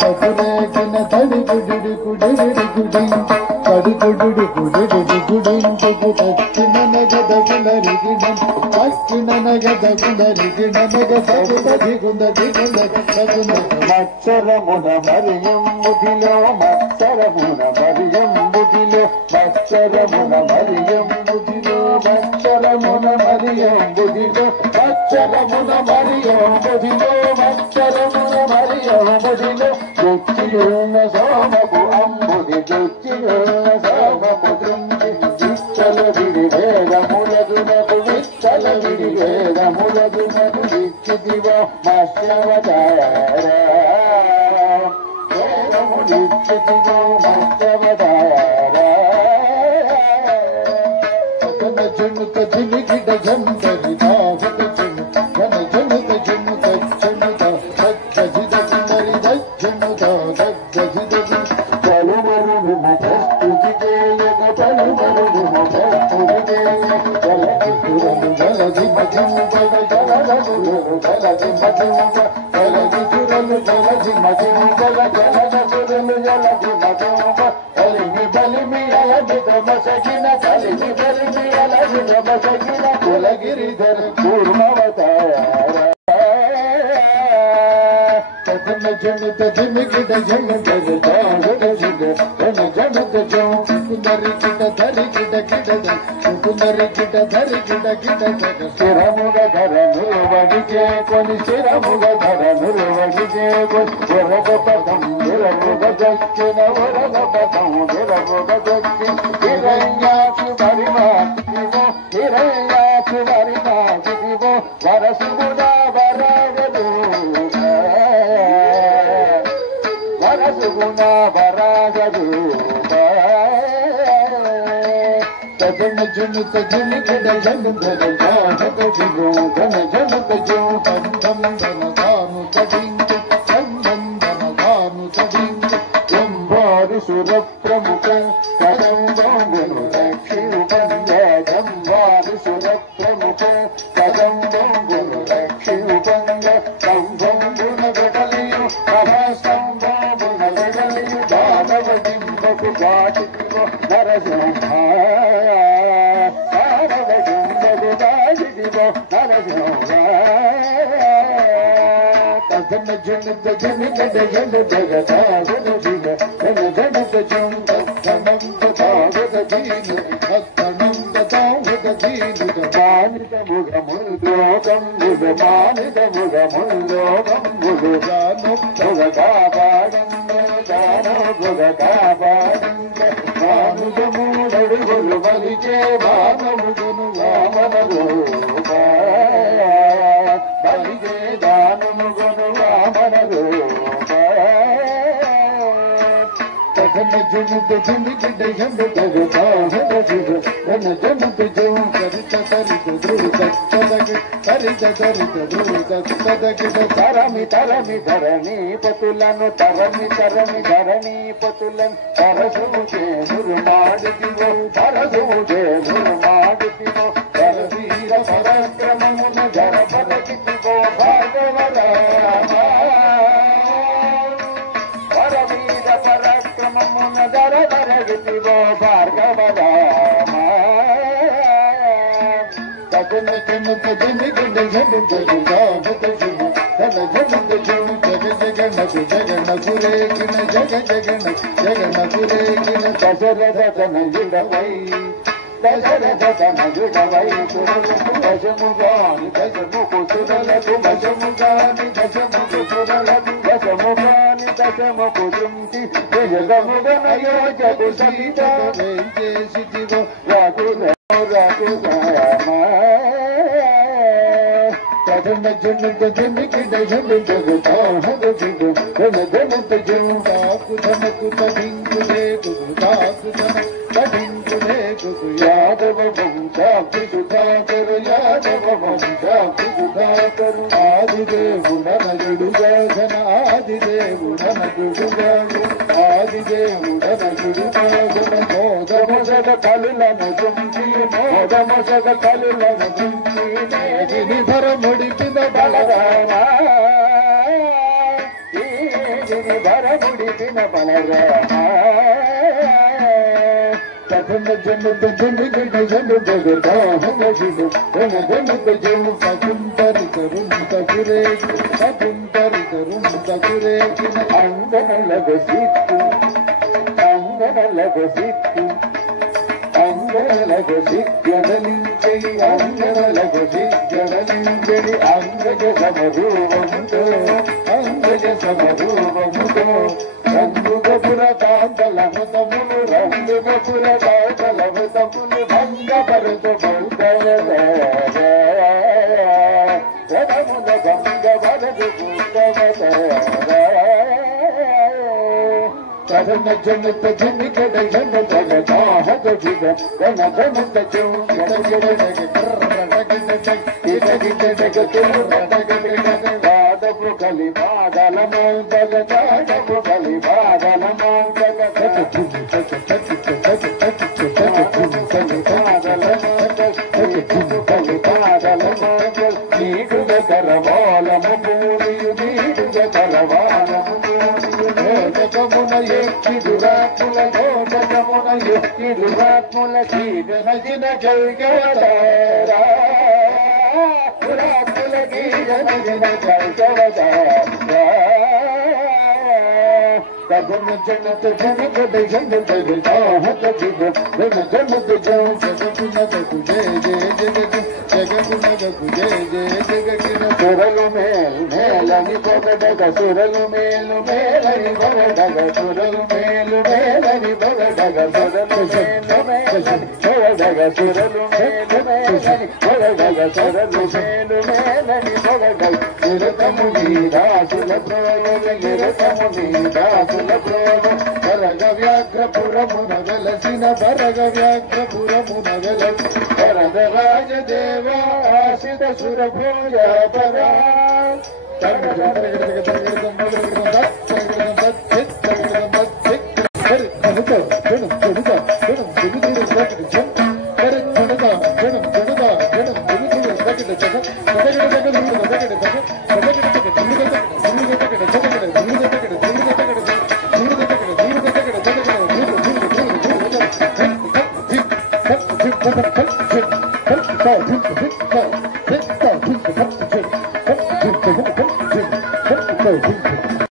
తగురేగిన తడి గుడి గుడి గుడి తడి గుడి గుడి గుడి తక్కిన నగద గులరిగిన తక్కిన నగద గులరిగిన నగద దిగుంద దిగుంద తగున మత్సరమున మరియం బుధిలో మత్సరమున మరియం బుధిలో మత్సరమున మరియం బుధిలో మత్సరమున మరియం బుధిలో మత్సరమున మరియం బుధిలో మత్సరమున మరియం బుధిలో దుఃఖియున సోమపు అంబుది దుఃఖియున సోమపు దృంగి విచ్చల విడి వేదములదునకు విచ్చల విడి వేదములదునకు విచ్చిదివ మత్స్యవతార వేదములు విచ్చిదివ మత్స్యవతార జనుత జిలిగిడ జంతరి దాహత జనుత జన జనుత జనుత జనుత దజ్జజిద సుందరి దజ్జనుత దజ్జజిద పలుమరుగు మతస్తుతి దేయగ పలుమరుగు మతస్తుతి దేయగ జలది సురము జలది మధుము జల జలదములు జలది మధుము జలది సురము జలది మధుము జల జలద సురము జలది మధుము కలిమి బలిమి అలది తమసగిన కలిమి బలిమి అలది తమసగిన కులగిరిధర కూర్మవతార తన జనుత జిమిగిడ జనుత జాగద జిగ తన జనుత జౌ కునరి కిట ధరి కిట కిట కునరి కిట ధరి కిట కిట స్థిరముగ ధర నిర్వహించే కొని స్థిరముగ ధర నిర్వహించే కొని వరగ పదం నిరముగ దక్షిణ వరగ పదం నిరముగ దక్షిణ హిరణ్యాక్షు పరిమాక్షివో హిరణ్యాక్షు పరిమాక్షివో వరసుగుణ వరగదు వరసుగుణ వరగదు తజన జనుత జనిగడ జనుగడ జాగద జిగో ధన జనుత జో బంధన ధాను తడించ బంధన ధాను తడించ జంబారు సుర ప్రముఖ కదంబోగును దక్షిణ బంధ జంబారు సుర ప్రముఖ కదంబోగును దక్షిణ బంధ సంభంగున గడలియు కథాస్తంభమున గడలియు దానవ దింబకు గాటికో నరసింహ దానవ దింబకు గాటికో నరసింహ తన జనుత జనిగడ జనుత జగద జిగ తన జనుత జం తనంత తాగద దీను తనంత తాగద దీను దానిత ముగములు లోకం ముగ మానిత ముగములోకం ముగ గాను ముగ కాపాడంగ గాను ముగ కాపాడంగ మానుగముడడుగులు బలిచే భానముగును వామన రూప బలిచే దానముగును వామన రూప తన జనుత జిమిగిడ జనుత జాగద జిగ తన జనుత జౌ కరిత కరిత ధ్రుత తదగి కరిత కరిత ధ్రుత తదగి తరమి తరమి ధరణి పతులను తరమి తరమి ధరణి పతులను తరసుముచే దుర్మాడితివో తరసుముచే దుర్మాడితివో తరవీర పరాక్రమమున జర పలకితివో భాగవ రామ పరవీర పరాక్రమమున జర పలకితివో భార్గవ రామ తన జనుత జిమిగిడ జనుత జాగద జిగ తన జనుత జౌ జగ జగనకు జగనకురేకిన జగ జగనకు జగనకురేకిన దశరథ తనయుడవై దశరథ తనయుడవై సురలకు దశముగాని దశముకు సురలకు దశముగాని దశముకు సురలకు దశముగాని దశముకు దృంకి జగముగనయోజకు సీత చేసిదివో రాఘుల రాఘురామ తన జనుత జనిగిడ జనుత జాగద జిగ తన జనుత జౌ తాకు ధనకు తడింకులే తాకు ధన తడింకులే యాదవ వంశాక్షి సుధాకరు యాదవ వంశాక్షి సుధాకరు ఆదిదేవుడనయుడుగా ఘన ఆదిదేవుడనయుడుగా ఆదిదేవుడనయుడుగా ఘన మోదమొసగ కలులను దుంచి మోదమొసగ కలులను దుంచి నేగిని ధర ముడిపిన బలరామ పని భరముడిపిన బలర కథన జన్మత జన్మగడ్డ జన్మగడ్డ హమజిడు జన్మగడ్డ జన్మ పకుంతరి తరుం తకురే పకుంతరి తరుం తకురే అంగనలగ సిక్కు అంగనలగ సిక్కు అంగనలగ సిగ్గడలించడి అంగనలగ సిగ్గడలించడి అంగజ సమరూపముతో అంగజ సమరూపముతో రంగుగపుర కాంతలముతములు రంగుగపుర కాంతలముతములు భంగపరుతు రథముల భంగ వరదు కథన జన్మత జన్మికడ జన్మతల దాహక జిగ గణ గణత దాదపు కలి బాదల మోదల దాదపు కలి బాదల మోదల నీడుగ కరవాలము పూరియు నీడుగ కరవాలము ఘోషకమున ఎక్కిదురాత్ముల ఘోషకమున ఎక్కిదురాత్ముల కీజనజిన జైగవదారా పురాత్ముల కీజనజిన జైగవదారా కథన జనత జనగడ జనత దాహక జిగ గణ గణత జగపునగకు జయ జయ జగ జగపునగకు జయ జయ జగకిన సురలు మేలు మేలని పొగడగ సురలు మేలు మేలని పొగడగ సురలు మేలు మేలని పొగడగ సురలు మేలు మేలని పొగడగ సురలు మేలు మేలని పొగడగ సురలు మేలు మేలని పొగడగ నిరతము నీరాసుల ప్రోగ నిరతము నీరాసుల ప్రోగ వరగ వ్యాఘ్రపురమున వెలసిన వరగ వ్యాఘ్రపురమున వెల వరద రాజదేవ ఆశిత సురభోజ పరా